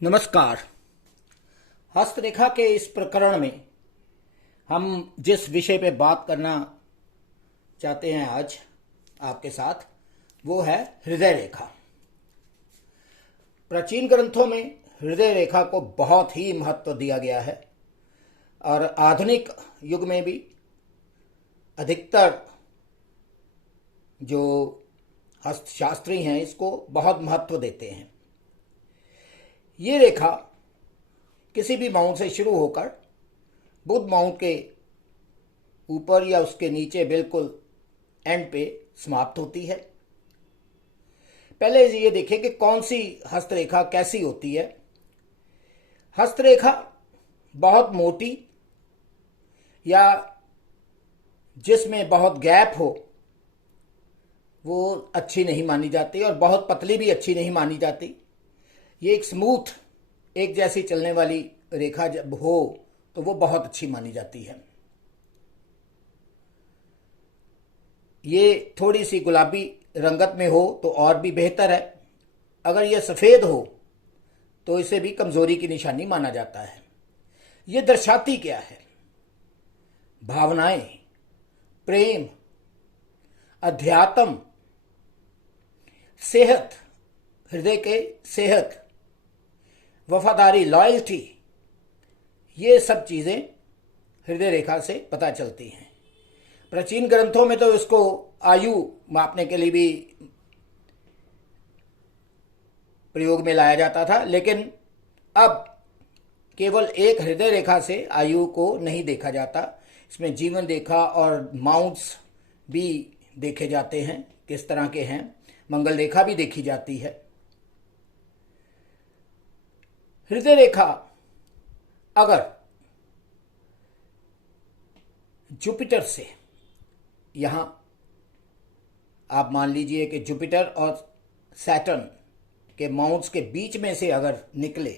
नमस्कार। हस्तरेखा के इस प्रकरण में हम जिस विषय पे बात करना चाहते हैं आज आपके साथ, वो है हृदय रेखा। प्राचीन ग्रंथों में हृदय रेखा को बहुत ही महत्व दिया गया है और आधुनिक युग में भी अधिकतर जो हस्तशास्त्री हैं इसको बहुत महत्व देते हैं। ये रेखा किसी भी माउंट से शुरू होकर बुध माउंट के ऊपर या उसके नीचे बिल्कुल एंड पे समाप्त होती है। पहले ये देखें कि कौन सी हस्तरेखा कैसी होती है। हस्तरेखा बहुत मोटी या जिसमें बहुत गैप हो वो अच्छी नहीं मानी जाती और बहुत पतली भी अच्छी नहीं मानी जाती। ये एक स्मूथ, एक जैसी चलने वाली रेखा जब हो तो वो बहुत अच्छी मानी जाती है। ये थोड़ी सी गुलाबी रंगत में हो तो और भी बेहतर है। अगर ये सफ़ेद हो तो इसे भी कमज़ोरी की निशानी माना जाता है। ये दर्शाती क्या है? भावनाएं, प्रेम, अध्यात्म, सेहत, हृदय के सेहत, वफादारी, लॉयल्टी, ये सब चीज़ें हृदय रेखा से पता चलती हैं। प्राचीन ग्रंथों में तो इसको आयु मापने के लिए भी प्रयोग में लाया जाता था, लेकिन अब केवल एक हृदय रेखा से आयु को नहीं देखा जाता। इसमें जीवन रेखा और माउंट्स भी देखे जाते हैं, किस तरह के हैं। मंगल रेखा भी देखी जाती है। हृदय रेखा अगर जुपिटर से, यहां आप मान लीजिए कि जुपिटर और सैटर्न के माउंट्स के बीच में से अगर निकले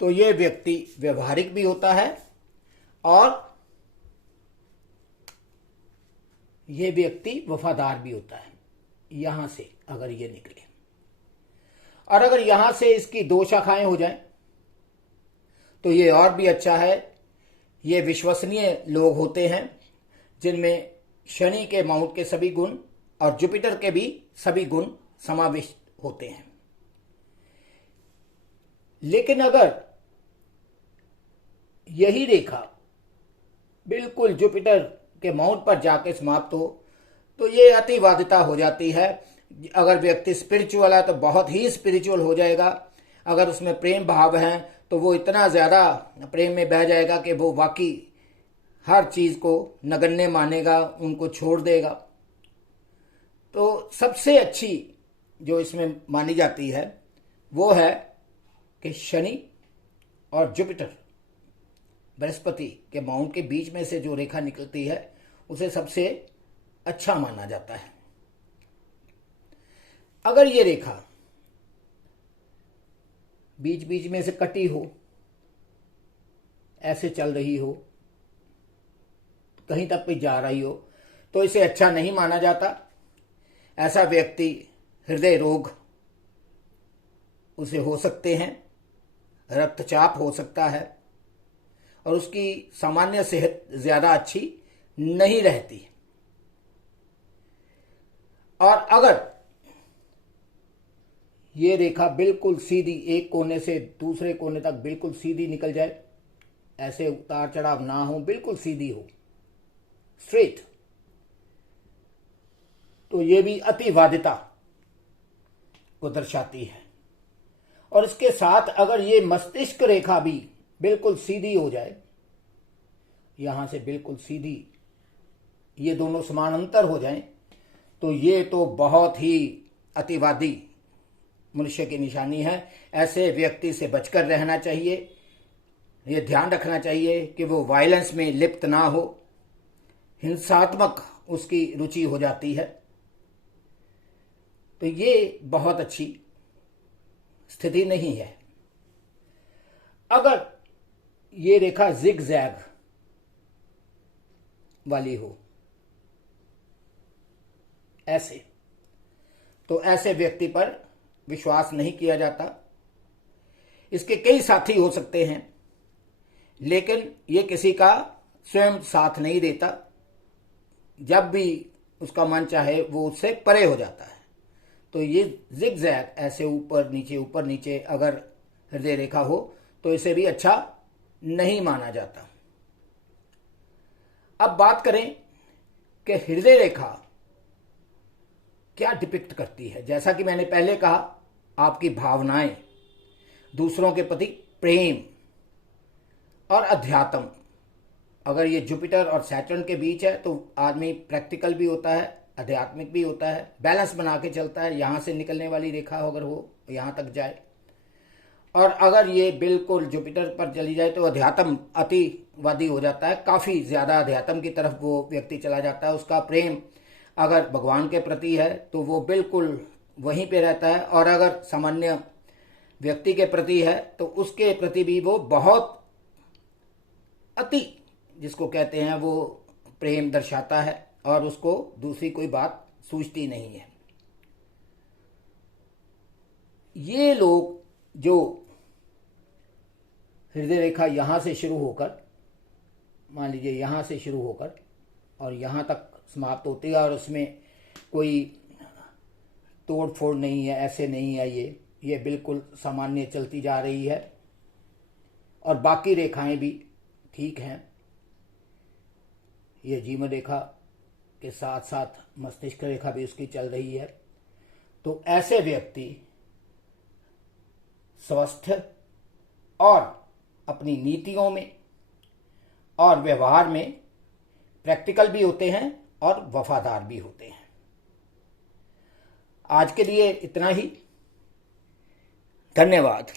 तो ये व्यक्ति व्यवहारिक भी होता है और ये व्यक्ति वफादार भी होता है। यहां से अगर ये निकले और अगर यहां से इसकी दो शाखाएं हो जाएं तो ये और भी अच्छा है। ये विश्वसनीय लोग होते हैं जिनमें शनि के माउंट के सभी गुण और जुपिटर के भी सभी गुण समाविष्ट होते हैं। लेकिन अगर यही रेखा बिल्कुल जुपिटर के माउंट पर जाके समाप्त हो तो ये अतिवादिता हो जाती है। अगर व्यक्ति स्पिरिचुअल है तो बहुत ही स्पिरिचुअल हो जाएगा। अगर उसमें प्रेम भाव है तो वो इतना ज़्यादा प्रेम में बह जाएगा कि वो वाकई हर चीज़ को नगण्य मानेगा, उनको छोड़ देगा। तो सबसे अच्छी जो इसमें मानी जाती है वो है कि शनि और जुपिटर, बृहस्पति के माउंट के बीच में से जो रेखा निकलती है उसे सबसे अच्छा माना जाता है। अगर ये रेखा बीच बीच में से कटी हो, ऐसे चल रही हो, कहीं तक भी जा रही हो, तो इसे अच्छा नहीं माना जाता। ऐसा व्यक्ति हृदय रोग उसे हो सकते हैं, रक्तचाप हो सकता है और उसकी सामान्य सेहत ज़्यादा अच्छी नहीं रहती। और अगर ये रेखा बिल्कुल सीधी एक कोने से दूसरे कोने तक बिल्कुल सीधी निकल जाए, ऐसे उतार चढ़ाव ना हो, बिल्कुल सीधी हो, स्ट्रेट, तो ये भी अतिवादिता को दर्शाती है। और इसके साथ अगर ये मस्तिष्क रेखा भी बिल्कुल सीधी हो जाए, यहां से बिल्कुल सीधी, ये दोनों समानांतर हो जाएं, तो ये तो बहुत ही अतिवादी मनुष्य की निशानी है। ऐसे व्यक्ति से बचकर रहना चाहिए। ये ध्यान रखना चाहिए कि वो वायलेंस में लिप्त ना हो, हिंसात्मक उसकी रुचि हो जाती है। तो ये बहुत अच्छी स्थिति नहीं है। अगर ये रेखा जिग जैग वाली हो ऐसे, तो ऐसे व्यक्ति पर विश्वास नहीं किया जाता। इसके कई साथी हो सकते हैं, लेकिन ये किसी का स्वयं साथ नहीं देता। जब भी उसका मन चाहे वो उससे परे हो जाता है। तो ये जिगजैग ऐसे ऊपर नीचे अगर हृदय रेखा हो तो इसे भी अच्छा नहीं माना जाता। अब बात करें कि हृदय रेखा क्या डिपिक्ट करती है। जैसा कि मैंने पहले कहा, आपकी भावनाएं, दूसरों के प्रति प्रेम और अध्यात्म। अगर ये जुपिटर और सैटर्न के बीच है तो आदमी प्रैक्टिकल भी होता है, आध्यात्मिक भी होता है, बैलेंस बना के चलता है। यहां से निकलने वाली रेखा अगर हो यहां तक जाए, और अगर ये बिल्कुल जुपिटर पर चली जाए तो अध्यात्म अतिवादी हो जाता है, काफ़ी ज़्यादा अध्यात्म की तरफ वो व्यक्ति चला जाता है। उसका प्रेम अगर भगवान के प्रति है तो वो बिल्कुल वहीं पे रहता है, और अगर सामान्य व्यक्ति के प्रति है तो उसके प्रति भी वो बहुत अति, जिसको कहते हैं, वो प्रेम दर्शाता है और उसको दूसरी कोई बात सूझती नहीं है। ये लोग जो हृदय रेखा यहाँ से शुरू होकर, मान लीजिए यहाँ से शुरू होकर और यहाँ तक समाप्त होती है, और उसमें कोई तोड़ फोड़ नहीं है, ऐसे नहीं है, ये बिल्कुल सामान्य चलती जा रही है, और बाकी रेखाएं भी ठीक हैं। ये जीवन रेखा के साथ साथ मस्तिष्क रेखा भी उसकी चल रही है। तो ऐसे व्यक्ति स्वस्थ और अपनी नीतियों में और व्यवहार में प्रैक्टिकल भी होते हैं और वफादार भी होते हैं। आज के लिए इतना ही। धन्यवाद।